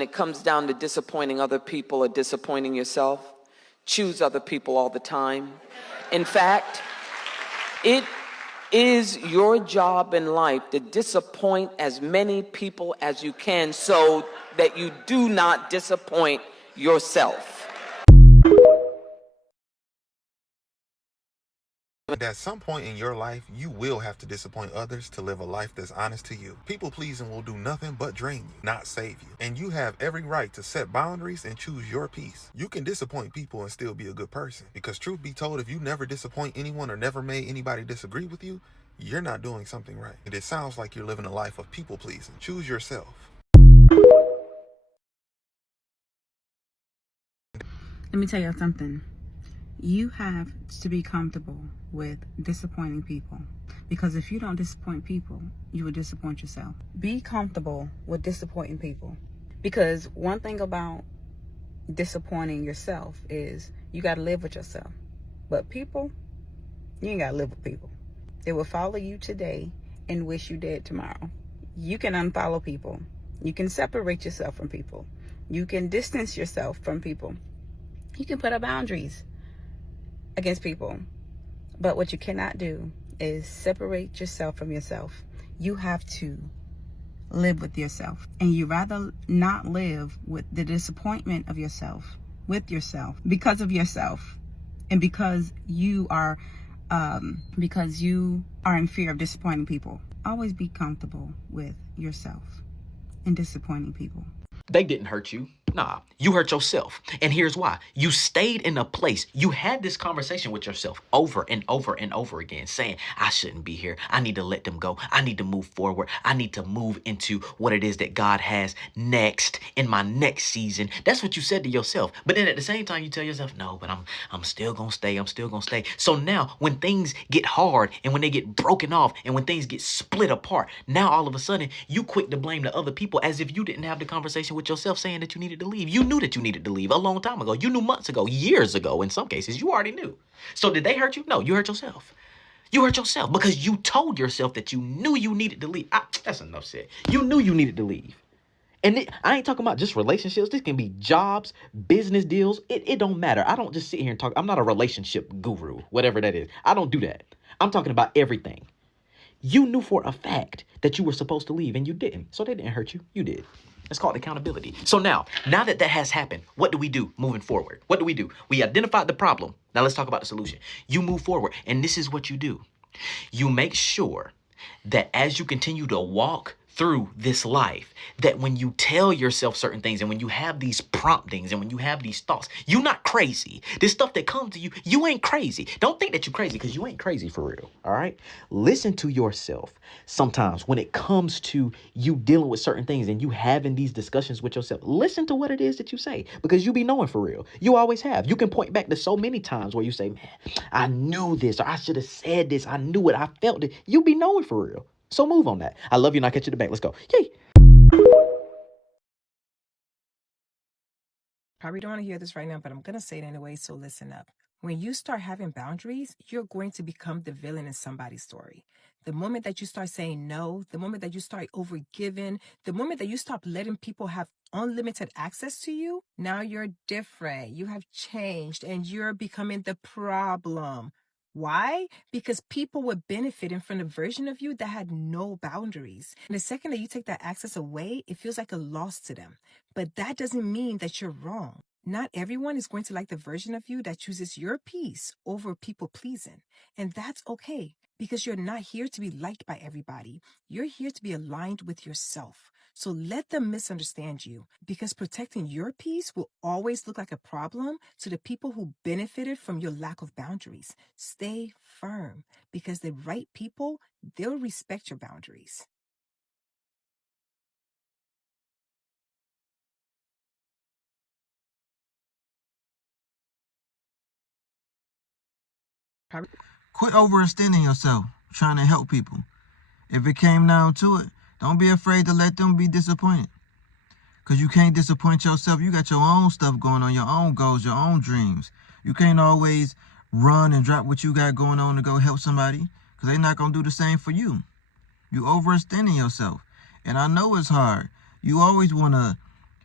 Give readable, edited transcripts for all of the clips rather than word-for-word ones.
when it comes down to disappointing other people or disappointing yourself, choose other people all the time. In fact, it is your job in life to disappoint as many people as you can so that you do not disappoint yourself. At some point in your life, you will have to disappoint others to live a life that's honest to you. People pleasing will do nothing but drain you, not save you. And you have every right to set boundaries and choose your peace. You can disappoint people and still be a good person. Because truth be told, if you never disappoint anyone or never made anybody disagree with you, you're not doing something right. And it sounds like you're living a life of people pleasing. Choose yourself. Let me tell you something. You have to be comfortable with disappointing people, because if you don't disappoint people, you will disappoint yourself. Be comfortable with disappointing people, because one thing about disappointing yourself is you got to live with yourself. But people, you ain't got to live with people. They will follow you today and wish you dead tomorrow. You can unfollow people. You can separate yourself from people. You can distance yourself from people. You can put up boundaries against people. But what you cannot do is separate yourself from yourself. You have to live with yourself. And you rather not live with the disappointment of yourself, with yourself, because of yourself, and because you are in fear of disappointing people. Always be comfortable with yourself and disappointing people. They didn't hurt you. Nah, you hurt yourself. And here's why. You stayed in a place. You had this conversation with yourself over and over and over again, saying, I shouldn't be here. I need to let them go. I need to move forward. I need to move into what it is that God has next in my next season. That's what you said to yourself. But then at the same time, you tell yourself, no, but I'm still going to stay. I'm still going to stay. So now when things get hard and when they get broken off and when things get split apart, now all of a sudden you quick to blame the other people as if you didn't have the conversation with yourself saying that you needed to leave. You knew that you needed to leave a long time ago. You knew months ago, years ago. In some cases, you already knew. So did they hurt you? No, you hurt yourself. You hurt yourself because you told yourself that you knew you needed to leave. That's enough said. You knew you needed to leave. And I ain't talking about just relationships. This can be jobs, business deals. It don't matter. I don't just sit here and talk. I'm not a relationship guru, whatever that is. I don't do that. I'm talking about everything. You knew for a fact that you were supposed to leave and you didn't. So they didn't hurt you. You did. It's called accountability. So now that has happened, what do we do moving forward? What do? We identified the problem. Now let's talk about the solution. You move forward, and this is what you do. You make sure that as you continue to walk through this life, that when you tell yourself certain things and when you have these promptings and when you have these thoughts, you're not crazy. This stuff that comes to you, you ain't crazy. Don't think that you're crazy, because you ain't crazy for real. All right. Listen to yourself. Sometimes when it comes to you dealing with certain things and you having these discussions with yourself, listen to what it is that you say, because you be knowing for real. You always have. You can point back to so many times where you say, man, I knew this, or I should have said this. I knew it. I felt it. You be knowing for real. So move on that. I love you, and I'll catch you in the back. Let's go. Yay. Probably don't want to hear this right now, but I'm going to say it anyway, so listen up. When you start having boundaries, you're going to become the villain in somebody's story. The moment that you start saying no, the moment that you start overgiving, the moment that you stop letting people have unlimited access to you, now you're different. You have changed and you're becoming the problem. Why? Because people were benefiting from the version of you that had no boundaries. And the second that you take that access away, it feels like a loss to them. But that doesn't mean that you're wrong. Not everyone is going to like the version of you that chooses your peace over people pleasing. And that's okay, because you're not here to be liked by everybody. You're here to be aligned with yourself. So let them misunderstand you, because protecting your peace will always look like a problem to the people who benefited from your lack of boundaries. Stay firm, because the right people, they'll respect your boundaries. Quit overextending yourself trying to help people. If it came down to it, don't be afraid to let them be disappointed. Because you can't disappoint yourself. You got your own stuff going on, your own goals, your own dreams. You can't always run and drop what you got going on to go help somebody, because they're not going to do the same for you. You overextending yourself. And I know it's hard. You always want to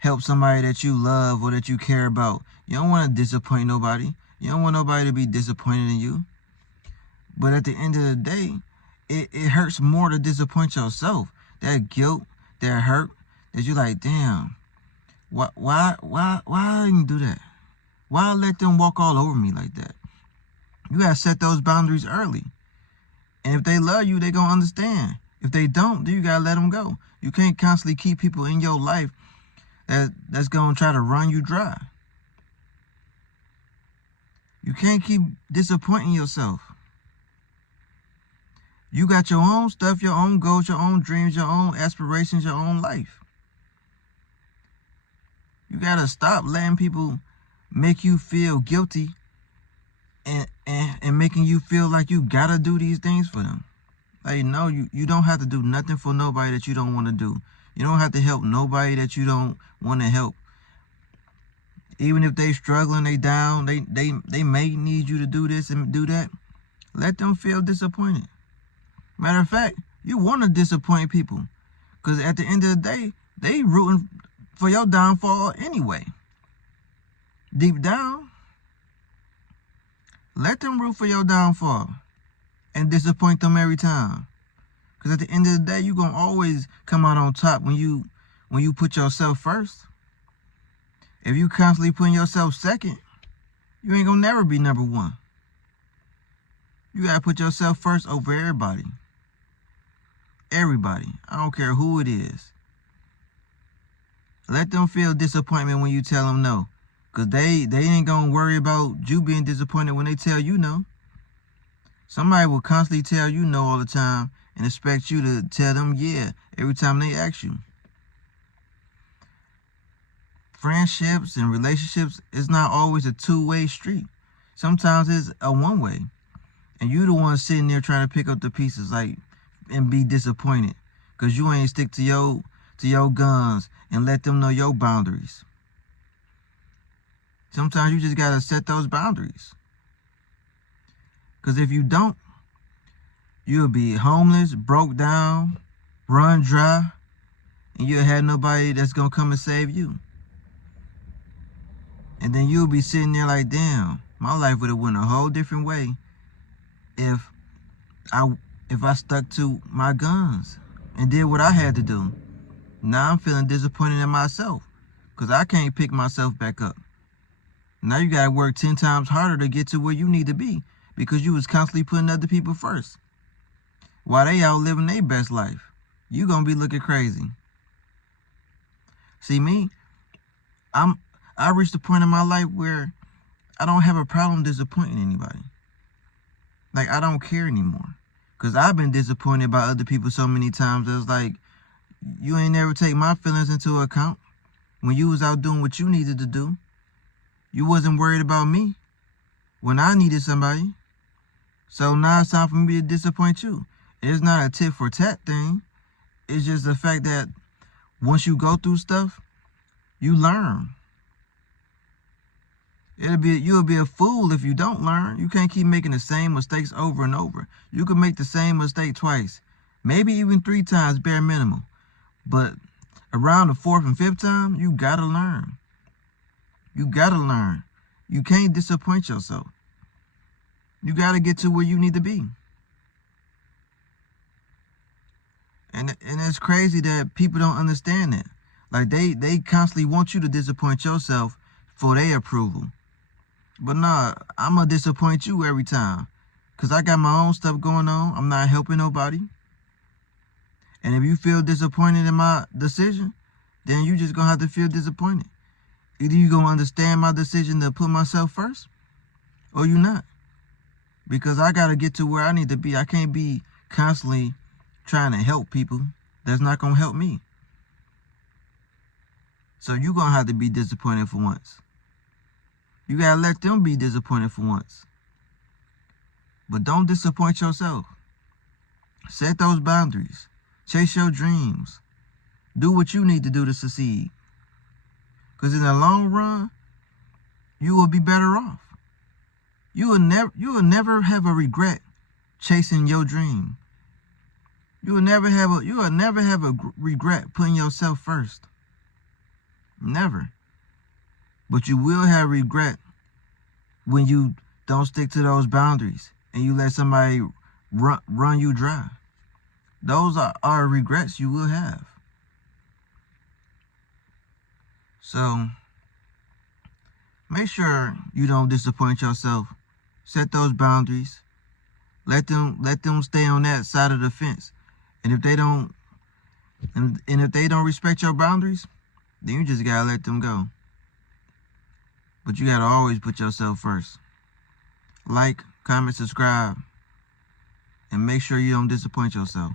help somebody that you love or that you care about. You don't want to disappoint nobody. You don't want nobody to be disappointed in you. But at the end of the day, it hurts more to disappoint yourself. That guilt, that hurt, that you're like, damn, why I didn't do that? Why let them walk all over me like that? You gotta set those boundaries early. And if they love you, they gonna understand. If they don't, then you gotta let them go. You can't constantly keep people in your life that's gonna try to run you dry. You can't keep disappointing yourself. You got your own stuff, your own goals, your own dreams, your own aspirations, your own life. You gotta stop letting people make you feel guilty and making you feel like you gotta do these things for them. Like, no, you don't have to do nothing for nobody that you don't want to do. You don't have to help nobody that you don't want to help. Even if they struggling, they down, they may need you to do this and do that. Let them feel disappointed. Matter of fact, you want to disappoint people, because at the end of the day, they rooting for your downfall anyway. Deep down, let them root for your downfall and disappoint them every time. Because at the end of the day, you're going to always come out on top when you put yourself first. If you constantly putting yourself second, you ain't going to never be number one. You got to put yourself first over everybody. Everybody. I don't care who it is. Let them feel disappointment when you tell them no. Because they ain't going to worry about you being disappointed when they tell you no. Somebody will constantly tell you no all the time and expect you to tell them yeah every time they ask you. Friendships and relationships is not always a two-way street. Sometimes it's a one-way. And you the one sitting there trying to pick up the pieces and be disappointed because you ain't stick to your guns and let them know your boundaries. Sometimes you just got to set those boundaries. Because if you don't, you'll be homeless, broke down, run dry, and you'll have nobody that's going to come and save you. And then you'll be sitting there like, damn, my life would have went a whole different way if I stuck to my guns and did what I had to do. Now I'm feeling disappointed in myself because I can't pick myself back up. Now you got to work 10 times harder to get to where you need to be because you was constantly putting other people first. While they out living their best life, you going to be looking crazy. See me, I reached a point in my life where I don't have a problem disappointing anybody. Like, I don't care anymore. Because I've been disappointed by other people so many times. It's like, you ain't never take my feelings into account when you was out doing what you needed to do. You wasn't worried about me when I needed somebody. So now it's time for me to disappoint you. It's not a tit for tat thing. It's just the fact that once you go through stuff, you learn. You'll be a fool if you don't learn. You can't keep making the same mistakes over and over. You can make the same mistake twice, maybe even 3 times bare minimum. But around the 4th and 5th time, you gotta learn. You gotta learn. You can't disappoint yourself. You gotta get to where you need to be. And it's crazy that people don't understand that. Like they constantly want you to disappoint yourself for their approval. But nah, I'm going to disappoint you every time. Because I got my own stuff going on. I'm not helping nobody. And if you feel disappointed in my decision, then you just going to have to feel disappointed. Either you going to understand my decision to put myself first, or you not. Because I got to get to where I need to be. I can't be constantly trying to help people that's not going to help me. So you're going to have to be disappointed for once. You got to let them be disappointed for once. But don't disappoint yourself. Set those boundaries. Chase your dreams. Do what you need to do to succeed. Because in the long run, you will be better off. You will never have a regret chasing your dream. You will never have a regret putting yourself first. Never. But you will have regret when you don't stick to those boundaries and you let somebody run you dry. Those are regrets you will have. So make sure you don't disappoint yourself. Set those boundaries. Let them stay on that side of the fence. And if they don't respect your boundaries, then you just gotta let them go. But you gotta always put yourself first. Like, comment, subscribe, and make sure you don't disappoint yourself.